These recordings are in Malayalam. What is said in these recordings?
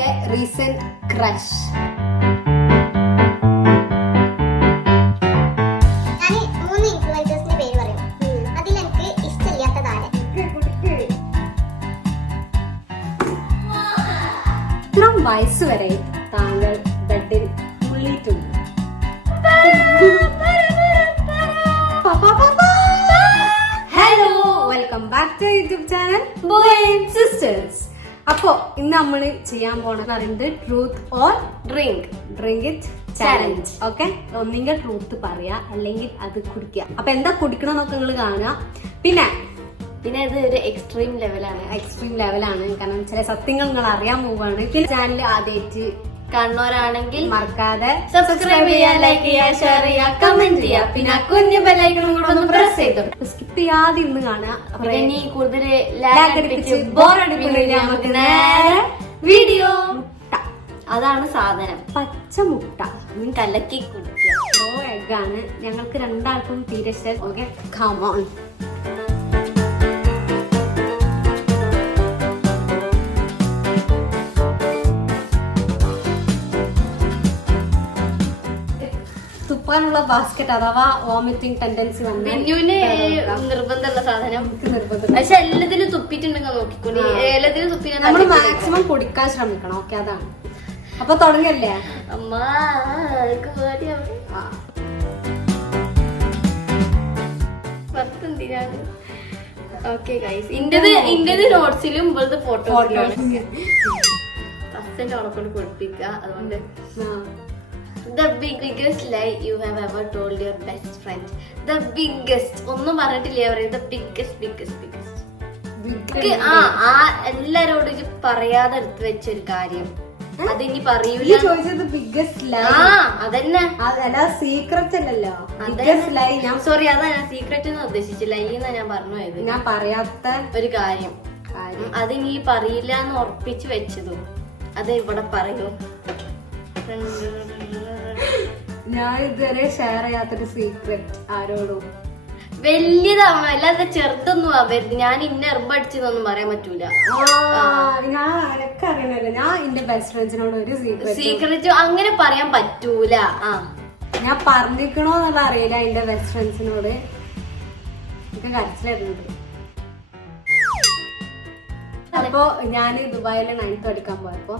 my recent crush. ഇത്രയും വയസ്സ് വരെ താങ്കൾ ബെഡിൽ മുള്ളിയിട്ടുണ്ട്. Hello, welcome back to YouTube channel boy and sisters. അപ്പോ ഇന്ന് നമ്മൾ ചെയ്യാൻ പോണെന്ന് പറയുന്നത് truth or drink it challenge. Okay, ഒന്നെങ്കിൽ ട്രൂത്ത് പറയാ അല്ലെങ്കിൽ അത് കുടിക്കുക. അപ്പൊ എന്താ കുടിക്കണമെന്നൊക്കെ നിങ്ങൾ കാണുക. പിന്നെ ഇത് ഒരു എക്സ്ട്രീം ലെവലാണ് കാരണം ചില സത്യങ്ങൾ നിങ്ങൾ അറിയാൻ പോവാണ്. ചാനൽ ആദ്യമായിട്ട് കാണുന്നവരാണെങ്കിൽ മറക്കാതെ സബ്സ്ക്രൈബ് ചെയ്യുക, ലൈക്ക് ചെയ്യുക, ഷെയർ ചെയ്യുക, കമന്റ് ചെയ്യുക, പിന്നെ കുഞ്ഞു ബെല്ലൈക്കണും കൂടെ ഒന്ന് പ്രസ് ചെയ്തു സ്കിപ്പ് ചെയ്യാതെ ഇന്ന് കാണാ. ഇനി കൂടുതൽ ബോറടിപ്പിക്കില്ല, നമുക്ക് നേരെ വീഡിയോ. അതാണ് സാധനം, പച്ചമുട്ട കലക്കി കുടിക്കുക. എഗ്ഗാണ് ഞങ്ങൾക്ക് രണ്ടാൾക്കും തീരെ ഇഷ്ടം. Okay, come on. തുപ്പാനുള്ള ബാസ്ക്കറ്റ് അഥവാ വോമിറ്റിംഗ് ടെൻഡൻസി നിർബന്ധമുള്ള സാധനം. പക്ഷെ എല്ലാത്തിലും തുപ്പിട്ടുണ്ടെങ്കിൽ നോക്കിക്കോളി, എല്ലാത്തിലും തുപ്പി നമ്മൾ മാക്സിമം കുടിക്കാൻ ശ്രമിക്കണം. ഓക്കെ, അതാണ്. അപ്പൊ തുടങ്ങല്ലേ അമ്മ. ഓക്കെ ഗൈസ്, ഇന്റത് നോട്ട്സിലും ഇവളുടെ ഫോട്ടോസിലും ഫസ്റ്റ് ഓളെക്കൊണ്ട് കൊടുപ്പിക്കുക. അതുകൊണ്ട് The biggest lie you have ever told your best friend. The biggest. ഒന്നും പറഞ്ഞിട്ടില്ലേ പറയും. The biggest. എല്ലാരോടും ഇത് പറയാതെ എടുത്തു വെച്ചൊരു കാര്യം അതിനി പറയൂല. അതന്നെ, സീക്രറ്റ് അല്ലല്ലോ. സോറി, അതാ ഞാൻ സീക്രറ്റ് എന്ന് ഉദ്ദേശിച്ചില്ല. എന്നാ ഞാൻ പറഞ്ഞു പോയത്. ഞാൻ പറയാത്ത ഒരു കാര്യം അതിനി പറയില്ല എന്ന് ഉറപ്പിച്ചു വെച്ചതും അത് ഇവിടെ പറയൂ. ഞാൻ ഇതുവരെ ഷെയർ ചെയ്യാത്തൊരു സീക്രറ്റ് ആരോടും. വലിയതാവണം, അല്ലാതെ ചെറുതൊന്നും ആവരുത്. ഞാൻ ഇന്ന എർബടിച്ചതൊന്നും പറയാൻ പറ്റൂല. എനിക്കറിയണല്ലോ, ഞാൻ എന്റെ ബെസ്റ്റ് ഫ്രണ്ട്സിനോട് ഒരു സീക്രറ്റ് അങ്ങനെ പറയാൻ പറ്റൂല. ഞാൻ പറഞ്ഞിക്കണോന്നുള്ള അറിയില്ല എന്റെ ബെസ്റ്റ് ഫ്രണ്ട്സിനോട്. എനിക്ക് കരച്ചിലായിരുന്നു. അപ്പൊ ഞാൻ ദുബായിലെ 9th പഠിക്കാൻ പോയപ്പോ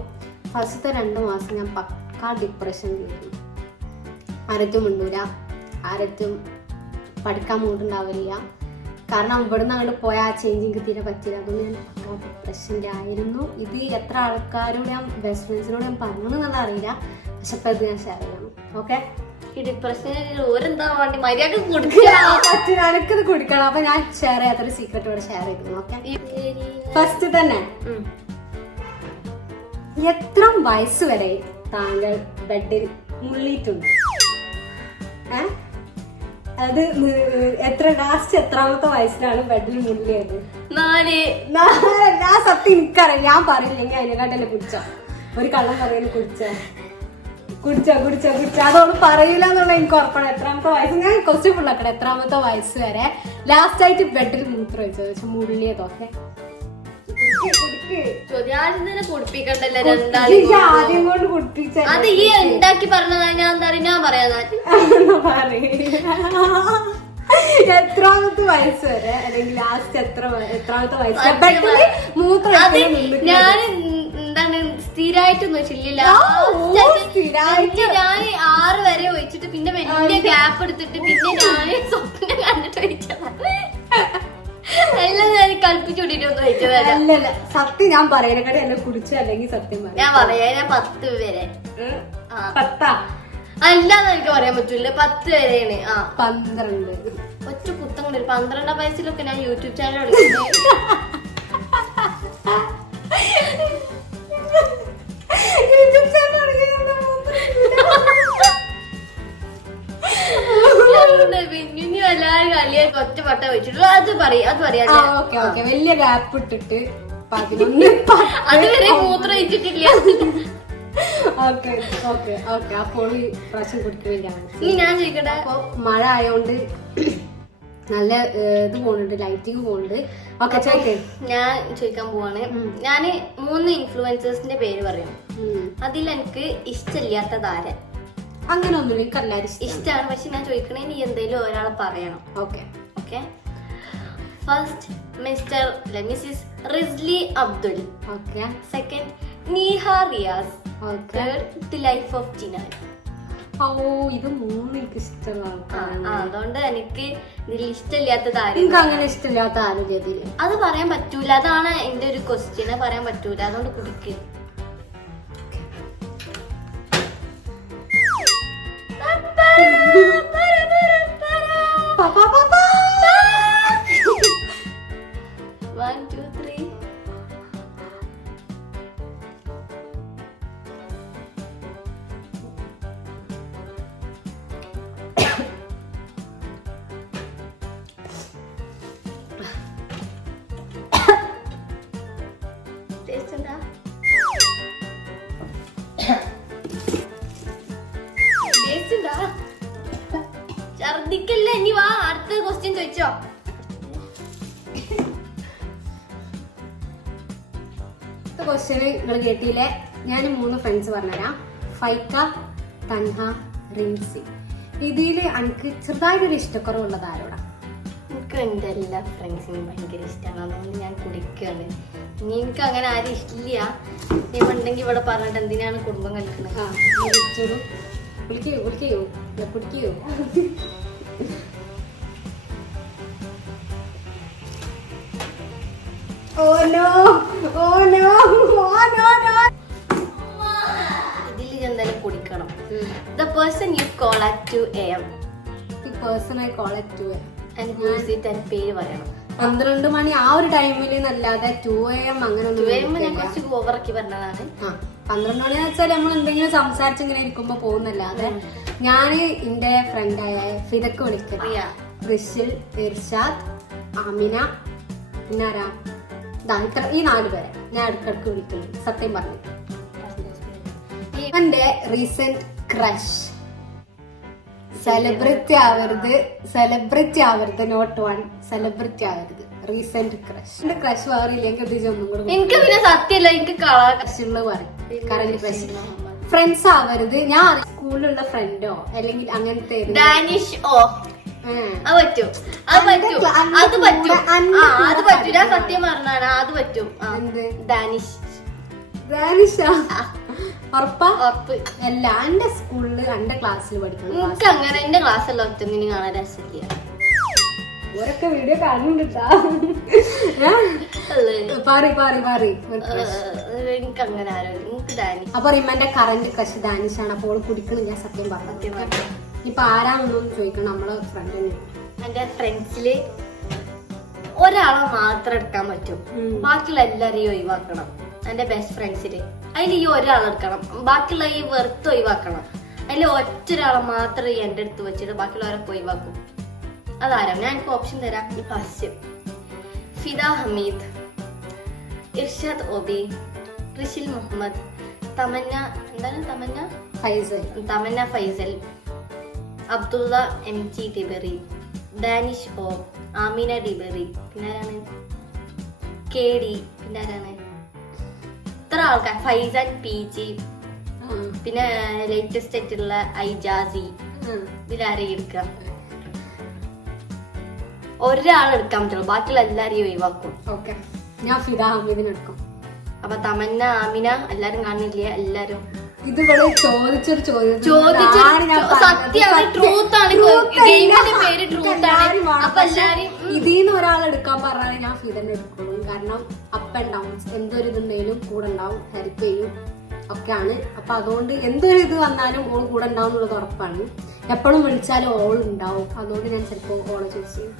ഫസ്റ്റത്തെ 2 മാസം ഞാൻ പക്കാ ഡിപ്രഷൻ ചെയ്തു. ആരറ്റും മിണ്ടൂല, ആരറ്റും പഠിക്കാൻ മൂടുണ്ടാവില്ല. കാരണം ഇവിടുന്ന് അങ്ങോട്ട് പോയ ആ ചേഞ്ച് എനിക്ക് തീരെ പറ്റില്ല. അതുകൊണ്ട് ഞാൻ പക്കാ ഡിപ്രഷൻ്റെ ആയിരുന്നു. ഇത് എത്ര ആൾക്കാരോട് ഞാൻ ബെസ്റ്റ് ഫ്രണ്ട്സിനോട് ഞാൻ പറഞ്ഞു എന്നുള്ള അറിയില്ല. പക്ഷെ ഇപ്പൊ ഇത് ഞാൻ ഷെയർ ചെയ്യണം. ഓക്കെ, ഈ ഡിപ്രഷൻ ഓരെന്താ വേണ്ടി മര്യാദ എനിക്കത് കുടിക്കണം. അപ്പൊ ഞാൻ ഷെയർ ചെയ്യാത്തൊരു സീക്രറ്റ് ഇവിടെ ഷെയർ ചെയ്തു. ഓക്കെ, ഫസ്റ്റ് തന്നെ, എത്ര വയസ്സ് വരെ താങ്കൾ ബെഡിൽ മുള്ളിയിട്ടുണ്ട്? അത് എത്രാമത്തെ വയസ്സിലാണ് ബെഡിൽ മുള്ളിയത്? 4. ഞാൻ സത്യം എനിക്കറിയാം. ഞാൻ പറയില്ലെങ്കിൽ അതിനെക്കാട്ടല്ലേ കുടിച്ചോ. ഒരു കള്ളം പറയുന്നത് കുടിച്ചോ അതോട് പറയില്ല എന്നുള്ള എനിക്ക് ഉറപ്പാണ്. എത്രാമത്തെ വയസ്സ്, ഞാൻ ക്വസ്റ്റ്യൻ ഫുള്ളാക്കട്ടെ. എത്രാമത്തെ വയസ്സ് വരെ ലാസ്റ്റ് ആയിട്ട് ബെഡിൽ മൂത്രം വെച്ചത്? പക്ഷെ മുള്ളിയതൊക്കെ ആദ്യം കൊണ്ട് കുടിപ്പിച്ച അത് ഈ ഉണ്ടാക്കി പറഞ്ഞതാ. ഞാൻ പറയാ എത്രാമത്തെ വയസ്സ് വരെ അല്ലെങ്കിൽ ലാസ്റ്റ് എത്രാമത്തെ വയസ്സ് മൂത്രം? ഞാൻ എന്താണ് സ്ഥിരായിട്ടൊന്നും വെച്ചില്ല. ഞാൻ 6 വരെ ഒഴിച്ചിട്ട് പിന്നെ വലിയ ഗ്യാപ്പ് എടുത്തിട്ട് പിന്നെ ഞാൻ സ്വപ്നം കണ്ടിട്ട് ഒഴിച്ചതാണ്. എല്ലാം ഞാൻ കളിപ്പിച്ചുകൂട്ടിട്ടൊന്നും വെച്ചതല്ല. സത്യം ഞാൻ പറയുന്നതിനെക്കാട്ടി എല്ലാം കുടിച്ചു. അല്ലെങ്കിൽ സത്യം ഞാൻ പറയാ, ഞാൻ 10 വരെ. 10 അല്ലാന്ന് എനിക്ക് പറയാൻ പറ്റൂല. 10 വരെയാണ്. 12 ഒറ്റ കുത്തം കൊണ്ട് 12 വയസ്സിലൊക്കെ ഞാൻ യൂട്യൂബ് ചാനൽ എടുക്കുന്നത്. ഇനി എല്ലാരും കളിയാക്കി ഒറ്റ പട്ട വെച്ചിട്ടുള്ളൂ. അത് പറയാ വലിയ ഗ്യാപ്പ് ഇട്ടിട്ട് 11 അതുവരെ മൂത്രം വെച്ചിട്ടില്ല. അപ്പോൾ ഈ പ്രാവശ്യം കുടിക്കില്ല. ഇനി ഞാൻ ചോദിക്കട്ടെ, മഴ ആയോണ്ട് നല്ല ഇത് പോകുന്നുണ്ട്, ലൈറ്റിങ് പോകുന്നുണ്ട്. ഓക്കെ ചോദിക്കേ. ഞാൻ ചോദിക്കാൻ പോവാണ്. ഞാന് 3 ഇൻഫ്ലുവൻസേഴ്സിന്റെ പേര് പറയാം. അതിൽ എനിക്ക് ഇഷ്ടമില്ലാത്തത് ആരെ? അങ്ങനെ ഒന്നുമില്ല, എനിക്ക് എല്ലാവരും ഇഷ്ടമാണ്. പക്ഷെ ഞാൻ ചോദിക്കണേ നീ എന്തെങ്കിലും ഒരാളെ പറയണം. Okay okay. First Mrs Risly Abdul. Okay. Second Neeha Riyas. Third the life of Jinan. ഓ, ഇത് 3 എനിക്ക് ഇഷ്ടമുള്ള ആൾക്കാരാണ്. അതുകൊണ്ട് എനിക്ക് ഇതിൽ ഇഷ്ടമില്ലാത്തത് ആരും. എനിക്ക് അങ്ങനെ ഇഷ്ടമില്ലാത്ത ആരും ഇതില്. അത് പറയാൻ പറ്റൂല, അതാണ് എന്റെ ഒരു ക്വസ്റ്റ്യൻ. പറയാൻ പറ്റൂല, അതുകൊണ്ട് കുടിക്ക്. One, two, three. Taste എന്താ? Taste എന്താ? ഛർദിക്കല്ലേ, ഇനി വാ അടുത്ത ക്വസ്റ്റ്യൻ ചോദിച്ചോ. ക്വസ്റ്റ്യൻ നിങ്ങൾ കേട്ടില്ലേ? ഞാൻ 3 ഫ്രണ്ട്സ് പറഞ്ഞുതരാം. ഫൈക്ക, തൻഹ, റിൻസി. ഇതില് എനിക്ക് ചെറുതായിട്ടൊരു ഇഷ്ടക്കുറവുള്ളത് ആരോടാ? എനിക്ക് എൻ്റെ എല്ലാ ഫ്രണ്ട്സിനും ഭയങ്കര ഇഷ്ടമാണ്, അതുകൊണ്ട് ഞാൻ കുടിക്കുകയാണ്. ഇനി എനിക്ക് അങ്ങനെ ആരും ഇഷ്ടമില്ല. നീ ഉണ്ടെങ്കിൽ ഇവിടെ പറഞ്ഞിട്ട് എന്തിനാണ് കുടുംബം കളിക്കുന്നത്? വിളിക്കൂ. ഇതിൽ ഞാൻ എന്തായാലും കുടിക്കണം. The person you call at 2 AM. The person I call at 2 AM. And who is it? and പേര് പറയണം. 12 മണി ആ ഒരു ടൈമിൽ എന്നല്ലാതെ 2 AM അങ്ങനെ 2 AM ഞാൻ കുറച്ച് ഓവറാക്കി പറഞ്ഞതാണ്. 12 മണി വെച്ചാൽ നമ്മൾ എന്തെങ്കിലും സംസാരിച്ച് ഇങ്ങനെ ഇരിക്കുമ്പോ പോകുന്നല്ലാതെ. ഞാന് എന്റെ ഫ്രണ്ടായ ഫിദക്ക് വിളിക്കുക, റിഷിൽ, ഇർഷാദ്, ആമിന, പിന്നെ ആരാ, ഈ 4 പേരെ ഞാൻ ഇടക്കിടക്ക് വിളിക്കുന്നുണ്ട്. സത്യം പറഞ്ഞു എന്റെ റീസെന്റ് ക്രഷ്. സെലിബ്രിറ്റി ആവരുത്, നോട്ട് 1 സെലിബ്രിറ്റി ആവരുത്. Recent crush. എന്റെ ക്രഷ് വേറില്ലെങ്കിൽ ഒന്നും കൂടെ എനിക്ക് പിന്നെ സത്യമല്ല, എനിക്ക് ക്രഷുള്ള പറയും. Current crush. ഫ്രണ്ട്സ് ആവരുത്. ഞാൻ സ്കൂളിലുള്ള ഫ്രണ്ടോ അല്ലെങ്കിൽ അങ്ങനത്തെ ഡാനിഷ്. അത് പറ്റും. ഞാൻ സത്യം പറഞ്ഞാണ്, അത് പറ്റും. ഡാനിഷ്. ഉറപ്പാ? ഉറപ്പ്. അല്ല, എന്റെ സ്കൂളില് എന്റെ ക്ലാസ്സിൽ പഠിക്കണം. എനിക്ക് അങ്ങനെ എന്റെ ക്ലാസ്സിലുള്ള ഒറ്റൊന്നിനും കാണാൻ രസമില്ല. ഓരൊക്കെ വീഡിയോ കാണുന്നുണ്ടാ. എനിക്ക് അങ്ങനെ ആരോ. എനിക്ക് ഡാനിഷ്. അപ്പൊ റിമന്റെ കറന്റ് ക്രഷ് ഡാനിഷാണ്. അപ്പോൾ കുടിക്കണില്ല. സത്യം പറഞ്ഞു. ഇപ്പൊ ആരാന്നൊന്നും ചോദിക്കണം, നമ്മളെ ഫ്രണ്ട് തന്നെ. എന്റെ ഫ്രണ്ട്സില് ഒരാളെ മാത്രം എടുക്കാൻ പറ്റും, ബാക്കിയുള്ള എല്ലാരെയും ഒഴിവാക്കണം. എന്റെ ബെസ്റ്റ് ഫ്രണ്ട്സില് അതിൽ ഈ ഒരാളെടുക്കണം, ബാക്കിയുള്ള ഈ വെറുത്ത് ഒഴിവാക്കണം. അതിൽ ഒറ്റൊരാളെ മാത്രം ഈ എന്റെ അടുത്ത് വെച്ചിട്ട് ബാക്കിയുള്ളവരൊക്കെ ഒഴിവാക്കും. അതാരാ? ഞാൻ എനിക്ക് ഓപ്ഷൻ തരാം. First Fida Hameed, Irshad OB, Rishil Muhammad, Tamanna Faisal, Abdullah MG Dibari, Danish ഓ, ആമിന ഡിബറി, പിന്നെ ആരാണ്? KD, പിന്നെ ആരാണ്? ഇത്ര ആൾക്കാർ. ഫൈസൻ PG, പിന്നെ ലേറ്റസ്റ്റ് ആയിട്ടുള്ള ഐജാസി. ഇതിലാരെയും എടുക്കാം? ഒരാളെടുക്കാൻ പറ്റുള്ളൂ, ബാക്കിയുള്ള എല്ലാരെയും ഒഴിവാക്കും. ഞാൻ ഫിദ ഹമീദിനെ എടുക്കും. അപ്പൊ തമന്ന, ആമിന എല്ലാരും കാണില്ല. എല്ലാരും ഇതിവിടെ ചോദിച്ചൊരു ചോദ്യം. ഇതിന്ന് ഒരാൾ എടുക്കാൻ പറഞ്ഞാൽ ഞാൻ ഫിദനെ എടുക്കുള്ളൂ. കാരണം അപ്പ് ആൻഡ് ഡൗൺസ് എന്തൊരു ഇതുണ്ടെങ്കിലും കൂടെ ഉണ്ടാവും, ഹെൽപ്പ് ചെയ്യും ഒക്കെയാണ്. അപ്പൊ അതുകൊണ്ട് എന്തൊരു ഇത് വന്നാലും ഓൾ കൂടെ ഉണ്ടാവും എന്നുള്ളത് ഉറപ്പാണ്. എപ്പോഴും വിളിച്ചാലും ഓൾ ഉണ്ടാവും. അതുകൊണ്ട് ഞാൻ ചിലപ്പോ ഓളെ ചൂസ് ചെയ്യും.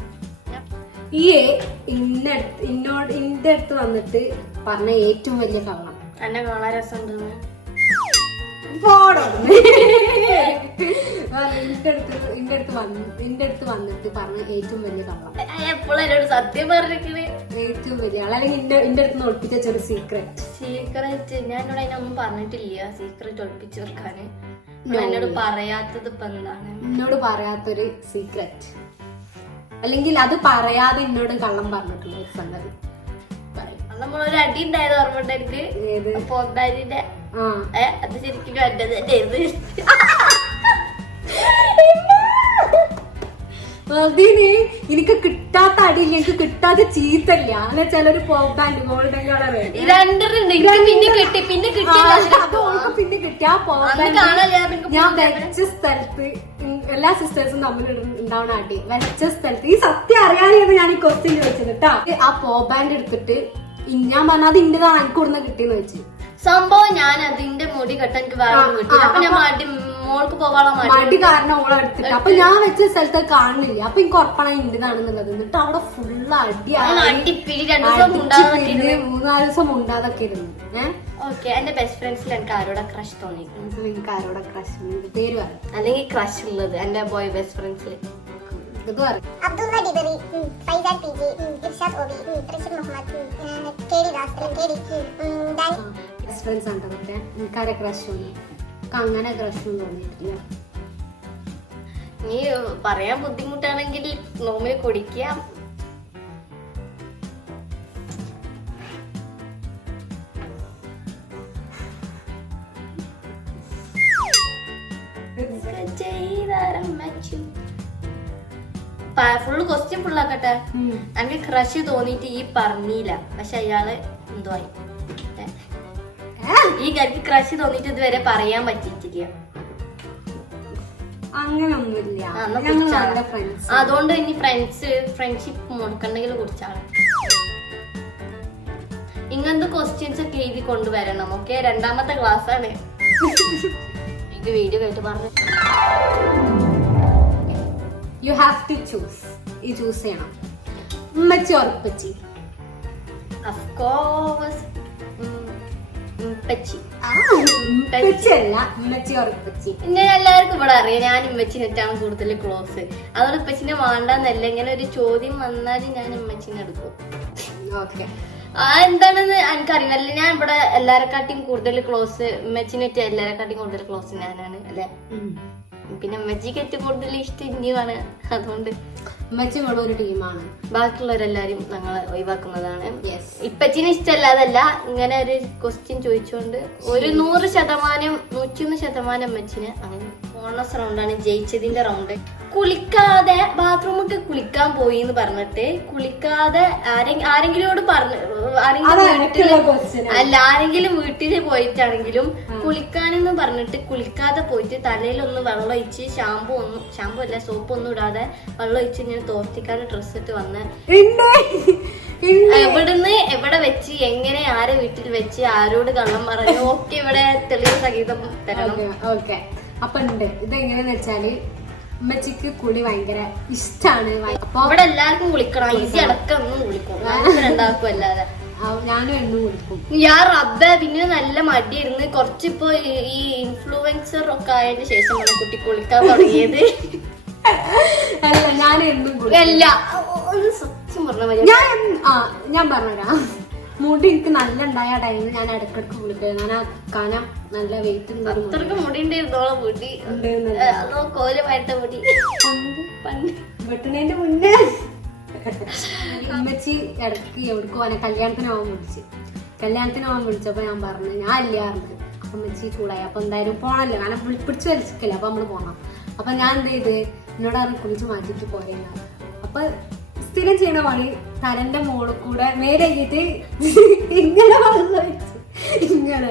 ഈ ഇന്റെ അടുത്ത് വന്നിട്ട് പറഞ്ഞ ഏറ്റവും വലിയ കള്ളം. എന്നെ കാണാൻ രസമുണ്ടെന്ന് ഇന്റെ അടുത്ത് വന്നിട്ട് പറഞ്ഞ ഏറ്റവും വലിയ കള്ളം. എപ്പോഴും സത്യം പറഞ്ഞിരിക്കണേ ഏറ്റവും വലിയ ആൾ, അല്ലെങ്കിൽ ഇന്റെ അടുത്ത് ഒളിപ്പിച്ച ചെറിയ സീക്രറ്റ്. ഞാൻ എന്നോട് അതിനൊന്നും പറഞ്ഞിട്ടില്ല സീക്രറ്റ് ഒളിപ്പിച്ചു വെക്കാന്. എന്നോട് പറയാത്തത് ഇപ്പൊ എന്താണ്? എന്നോട് പറയാത്തൊരു സീക്രറ്റ്. അല്ലെങ്കിൽ അത് പറയാതെ എന്നോട് കള്ളം പറഞ്ഞിട്ടുള്ള ഒരു സംഗതി നമ്മളൊരു അടി ഉണ്ടായത് ഓർമ്മ എനിക്ക് പോത്താരിന്റെ അത് ശരിക്കും എന്റെ തന്നെ അതിന് എനിക്ക് കിട്ടാത്ത അടിയില്ല, എനിക്ക് കിട്ടാത്ത ചീത്തല്ല. അങ്ങനെ ചിലര് പോകാണ്ട് ഗോൾഡൻ കളർ പിന്നെ കിട്ടിയ ഞാൻ വെച്ച സ്ഥലത്ത് എല്ലാ സിസ്റ്റേഴ്സും തമ്മിൽ ഉണ്ടാവുന്ന അടി വെച്ച സ്ഥലത്ത് ഈ സത്യം അറിയാതെയാണ് ഞാൻ ഈ ക്വസ്റ്റ്യൻ ചോദിച്ചത് കേട്ടാ. ആ പോബാൻഡ് എടുത്തിട്ട് ഞാൻ പറഞ്ഞ അത് ഇന്റേതാണ് എനിക്ക് കൊടുന്ന് കിട്ടിയെന്ന് വെച്ച് സംഭവം. ഞാൻ അതിന്റെ മുടി കെട്ടാൻ എനിക്ക് വേറെ കിട്ടി. അപ്പൊ ഞാൻ മോൾക്ക് പോകാനുള്ള മടി കാരണം ഓളെ എടുത്തിട്ട് അപ്പൊ ഞാൻ വെച്ച സ്ഥലത്ത് കാണുന്നില്ല. അപ്പൊ എനിക്ക് ഉറപ്പാണ് ഇന്റേതാണെന്നുള്ളത്. എന്നിട്ട് അവിടെ ഫുള്ള് അടി 3-4 ദിവസം ഉണ്ടാതൊക്കെ ഇരുന്നു. എന്റെ ബെസ്റ്റ് ഫ്രണ്ട്സിൽ എനിക്ക് ആരോടെ ക്രഷ് തോന്നി. എനിക്ക് ആരോടെ ക്രഷ് പേര് പറ അല്ലെങ്കിൽ ക്രഷ് ഉള്ളത് എന്റെ ബോയ് ബെസ്റ്റ് ഫ്രണ്ട്സിൽ ഇത് പറ. Abdullah Dibari, Faisal PG, Irshad OB, Rasheed Muhammad, KD Das, KD best friends ആണ് അതൊക്കെ. എനിക്കാരെ ക്രഷ് തോന്നി. അങ്ങനെ ക്രഷ് തോന്നിയിട്ടില്ല. നീ പറയാൻ ബുദ്ധിമുട്ടാണെങ്കിൽ നോമിന് കുടിക്കാം. ഫുള്ള് ക്വസ്റ്റ്യൻ ഫുള്ളാക്കട്ടെ. എനിക്ക് ക്രഷ് തോന്നിയിട്ട് ഈ പറഞ്ഞില്ല, പക്ഷെ അയാള് എന്തോ ആയി. ഈ എനിക്ക് ക്രഷ് തോന്നിട്ട് ഇതുവരെ പറയാൻ പറ്റിയിട്ടില്ല. അങ്ങനൊന്നുമില്ല. അതുകൊണ്ട് ഇനി ഫ്രണ്ട്ഷിപ്പ് മുടക്കണ്ടെങ്കിൽ കുറിച്ചാണ്. ഇങ്ങനത്തെ ക്വസ്റ്റ്യൻസ് ഒക്കെ എഴുതി കൊണ്ടുവരണം. ഓക്കെ, 2ാമത്തെ ക്ലാസ് ആണ്. എനിക്ക് വീഡിയോ കേട്ട് പറഞ്ഞു. You have to choose. ഈ ചൂസ് ചെയ്യണം. ഉമ്മച്ചി ഉറപ്പച്ചി? ഓഫ് കോഴ്സ് എന്നെ എല്ലാവർക്കും ഇവിടെ അറിയാം. ഞാൻ ഉമ്മച്ചിനെറ്റാണ് കൂടുതൽ ക്ലോസ്. അതുകൊണ്ട് ഉപ്പച്ചിനെ വേണ്ടെന്നല്ല, ഇങ്ങനെ ഒരു ചോദ്യം വന്നാലും ഞാൻ ഉമ്മച്ചിനെ എടുക്കും. എന്താണെന്ന് എനിക്കറിയില്ല. ഞാൻ ഇവിടെ എല്ലാരെക്കാട്ടിയും കൂടുതൽ ക്ലോസ് ഉമ്മച്ചിനെറ്റ്, എല്ലാരെക്കാട്ടിയും കൂടുതൽ ക്ലോസ് ഞാനാണ് അല്ലെ. പിന്നെ ഉമ്മച്ചിക്ക് ഏറ്റവും കൂടുതൽ ഇഷ്ടം ഇനിയാണ്. അതുകൊണ്ട് ഉമ്മച്ചി ഇവിടെ ഒരു ടീമാണ്. ബാക്കിയുള്ളവരെല്ലാരും ഞങ്ങളെ ഒഴിവാക്കുന്നതാണ്. ഇപ്പച്ചിന് ഇഷ്ടമല്ലാതല്ല, ഇങ്ങനെ ഒരു ക്വസ്റ്റ്യൻ ചോദിച്ചുകൊണ്ട് ഒരു 100%, 101% ഉമ്മച്ചിന് അങ്ങനെ. Bonus റൗണ്ടാണ് ജയിച്ചതിന്റെ round. കുളിക്കാതെ ബാത്റൂമൊക്കെ കുളിക്കാൻ പോയി എന്ന് പറഞ്ഞിട്ട് കുളിക്കാതെ ആരെങ്കിലും വീട്ടിൽ പോയിട്ടാണെങ്കിലും കുളിക്കാനെന്ന് പറഞ്ഞിട്ട് കുളിക്കാതെ പോയിട്ട് തലയിലൊന്ന് വെള്ളം ഒഴിച്ച് ഷാമ്പു അല്ല സോപ്പ് ഒന്നും ഇടാതെ വെള്ളം ഒഴിച്ച് ഇങ്ങനെ തോർത്തിക്കാതെ ഡ്രസ് ഇട്ട് വന്ന് എവിടുന്ന് എവിടെ വെച്ച് എങ്ങനെ ആരെ വീട്ടിൽ വെച്ച് ആരോട് കള്ളം പറഞ്ഞു ഒക്കെ ഇവിടെ തെളിവ് സഹിതം തരണം. അപ്പൊ ഉണ്ട് ഇതെങ്ങനെയാന്ന് വെച്ചാല് ഉമ്മച്ചിക്ക് കുളി ഭയങ്കര ഇഷ്ടാണ്. അപ്പൊ ഇവിടെ എല്ലാവർക്കും കുളിക്കണം. ഈസി അടക്കം ഒന്നും കുളിക്കും. രണ്ടാൾക്കും അല്ലാതെ ഞാനും എണ്ണും കുളിക്കും. ഞാൻ റബ്ബ പിന്നെ നല്ല മടിയായിരുന്നു. കുറച്ചിപ്പോ ഈ ഇൻഫ്ലുവൻസർ ഒക്കെ ആയതിനു ശേഷമാണ് കുട്ടി കുളിക്കാൻ തുടങ്ങിയത്. അല്ല ഞാൻ എന്നും അല്ല ഒന്ന് സത്യം പറഞ്ഞ ഞാൻ പറഞ്ഞുതരാം. മുടി എനിക്ക് നല്ല ഉണ്ടായ ടൈമിൽ ഞാൻ ഇടക്കിടക്ക് കുളിക്കുക. ഞാൻ ആ കനം നല്ല വെയിറ്റ് അത്രക്ക് മുടി ഉണ്ടായിരുന്നോളെ മുടി കോലമായിട്ട മുടി വെട്ടുന്നതിന്റെ മുന്നേ ഉമ്മച്ചി ഇടയ്ക്ക് എവിടേക്ക് പോകാൻ കല്യാണത്തിനാവാൻ വിളിച്ചപ്പോ ഞാൻ പറഞ്ഞു ഞാൻ ഇല്ലാറുണ്ട്. അപ്പൊ ഉമ്മച്ചി ചൂടായി. അപ്പൊ എന്തായാലും പോണല്ലോ, കാരണം പിടിച്ചു വലിച്ചിട്ടില്ല. അപ്പൊ നമ്മള് പോണം. അപ്പൊ ഞാൻ എന്ത് ചെയ്ത് എന്നോട് പറഞ്ഞ് കുളിച്ച് മാറ്റിട്ട് പോരെയാണ്. അപ്പൊ സ്ഥിരം ചെയ്യണ പണി തലന്റെ മോളിൽ കൂടെ മേലേക്കിട്ട് ഇങ്ങനെ ഇങ്ങനെ.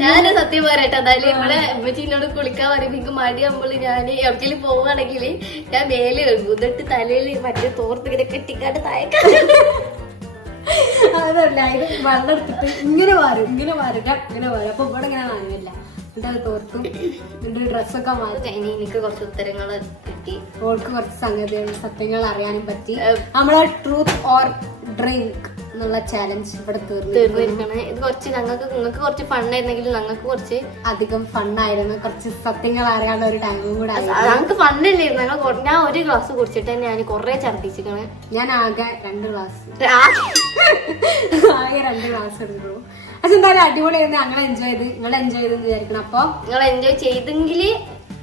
ഞാന് സത്യം പറയട്ടെ, അതായത് ഇവിടെ ഉമ്മച്ചീനോട് കുളിക്കാൻ പറയുമ്പോ മടിയാകുമ്പോൾ ഞാൻ എവിടെയെങ്കിലും പോവുകയാണെങ്കിൽ ഞാൻ മേലെ എഴുതും. എന്നിട്ട് തലയിൽ മറ്റേ തോർത്ത് ഇങ്ങനെ കെട്ടിക്കാണ്ട് താഴെ. അതല്ല, ഇത് വെള്ളം എടുത്തിട്ട് ഇങ്ങനെ മാറും ഇങ്ങനെ അപ്പൊ ഇവിടെ ഇങ്ങനെ നനവില്ല. എന്നിട്ട് തോർത്തും എന്നിട്ട് ഡ്രസ്സൊക്കെ മാറി. എനിക്ക് കുറച്ച് ഉത്തരങ്ങൾ കിട്ടി. ഓൾക്ക് കുറച്ച് സത്യങ്ങൾ അറിയാനും പറ്റി. നമ്മളെ ട്രൂത്ത് ഓർ ഡ്രിങ്ക് എന്നുള്ള ചാലഞ്ച് ഇവിടെ തീർന്നിരിക്കണേ. ഇത് കുറച്ച് നിങ്ങൾക്ക് കുറച്ച് ഫണ്ണായിരുന്നെങ്കിൽ ഞങ്ങൾക്ക് കുറച്ച് അധികം ഫണ്ണായിരുന്നു. കുറച്ച് സത്യങ്ങൾ അറിയാനുള്ള ഒരു ടൈമും കൂടെ ഞങ്ങൾക്ക് ഫണ്ണല്ലായിരുന്നു. ഞാൻ ഒരു ഗ്ലാസ് കുടിച്ചിട്ട് ഞാൻ കുറെ ഛർദിച്ചിരിക്കണേ. ഞാൻ ആകെ 2 ഗ്ലാസ് എടുക്കുള്ളൂ. പക്ഷെ എന്തായാലും അടിപൊളിയായിരുന്നു. ഞങ്ങൾ എൻജോയ് ചെയ്ത് നിങ്ങൾ എൻജോയ് ചെയ്തെന്ന് വിചാരിക്കണം. അപ്പൊ നിങ്ങൾ എൻജോയ് ചെയ്തെങ്കിൽ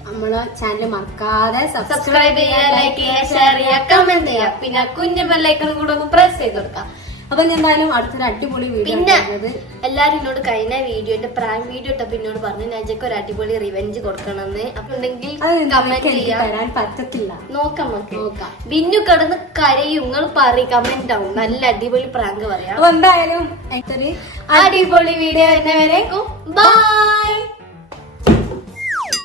നമ്മളെ ചാനൽ മറക്കാതെ സബ്സ്ക്രൈബ് ചെയ്യുക, ലൈക്ക് ചെയ്യുക, ഷെയർ ചെയ്യുക, കമന്റ് ചെയ്യുക, പിന്നെ കുഞ്ഞു ബെല്ലൈക്കൺ കൂടെ ഒന്ന് പ്രസ് ചെയ്ത് കൊടുക്കാം. അപ്പൊ എന്തായാലും അടുത്തൊരു അടിപൊളി വീഡിയോ പിന്നെ എല്ലാരും എന്നോട് കഴിഞ്ഞ വീഡിയോന്റെ പ്രാങ്ക് വീഡിയോ ഇട്ടപ്പോ എന്നോട് പറഞ്ഞു നജയ്ക്ക് ഒരു അടിപൊളി റിവെഞ്ച് കൊടുക്കണമെന്ന്. അപ്പൊ ഉണ്ടെങ്കിൽ കമന്റ് ചെയ്യാം. തരാൻ പറ്റത്തില്ല, നോക്കാം നോക്കാം. ബിന്നു കിടന്ന് കരയും, നിങ്ങൾ പറയും, കമന്റ് ആവും, നല്ല അടിപൊളി പ്രാങ്ക് പറയാം. അപ്പൊ എന്തായാലും അടിപൊളി വീഡിയോ തന്നെ വരേക്കും. ബൈ.